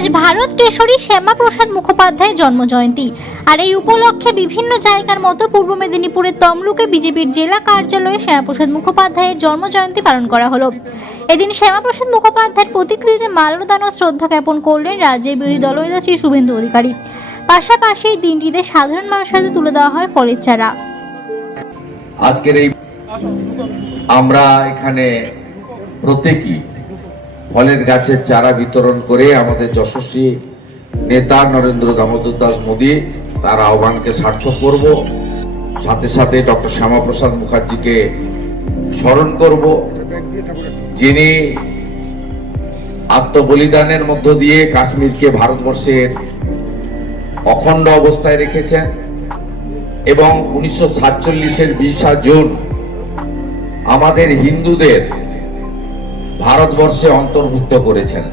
আজ ভারত কেশরী শ্যামাপ্রসাদ মুখোপাধ্যায়ের জন্মজয়ন্তী। আর এই উপলক্ষে বিভিন্ন জায়গার মতো পূর্ব মেদিনীপুরের তমলুকে বিজেপির জেলা কার্যালয়ে শ্যামাপ্রসাদ মুখোপাধ্যায়ের জন্মজয়ন্তী পালন করা হলো। এদিন শ্যামাপ্রসাদ মুখোপাধ্যায়ের প্রতিকৃতিতে মাল্যদান ও শ্রদ্ধা জ্ঞাপন করলেন রাজ্যের বিরোধী দলনেতা শ্রী শুভেন্দু অধিকারী। পাশাপাশি এই দিনটিতে সাধারণ মানুষের হাতে তুলে দেওয়া হয় ফলের চারা। আজকের এই আমরা এখানে প্রত্যেকই ফলের গাছের চারা বিতরণ করে আমাদের যশস্বী নেতা নরেন্দ্র দামোদর দাস মোদী তার আহ্বানকে সার্থক করব। সাথে সাথে ডক্টর শ্যামাপ্রসাদ মুখার্জিকে স্মরণ করব, যিনি আত্মবলিদানের মধ্য দিয়ে কাশ্মীরকে ভারতবর্ষের অখণ্ড অবস্থায় রেখেছেন এবং 1947-এর 20 জুন আমাদের হিন্দুদের ভারতবর্ষে অন্তর্ভুক্ত করেছেন।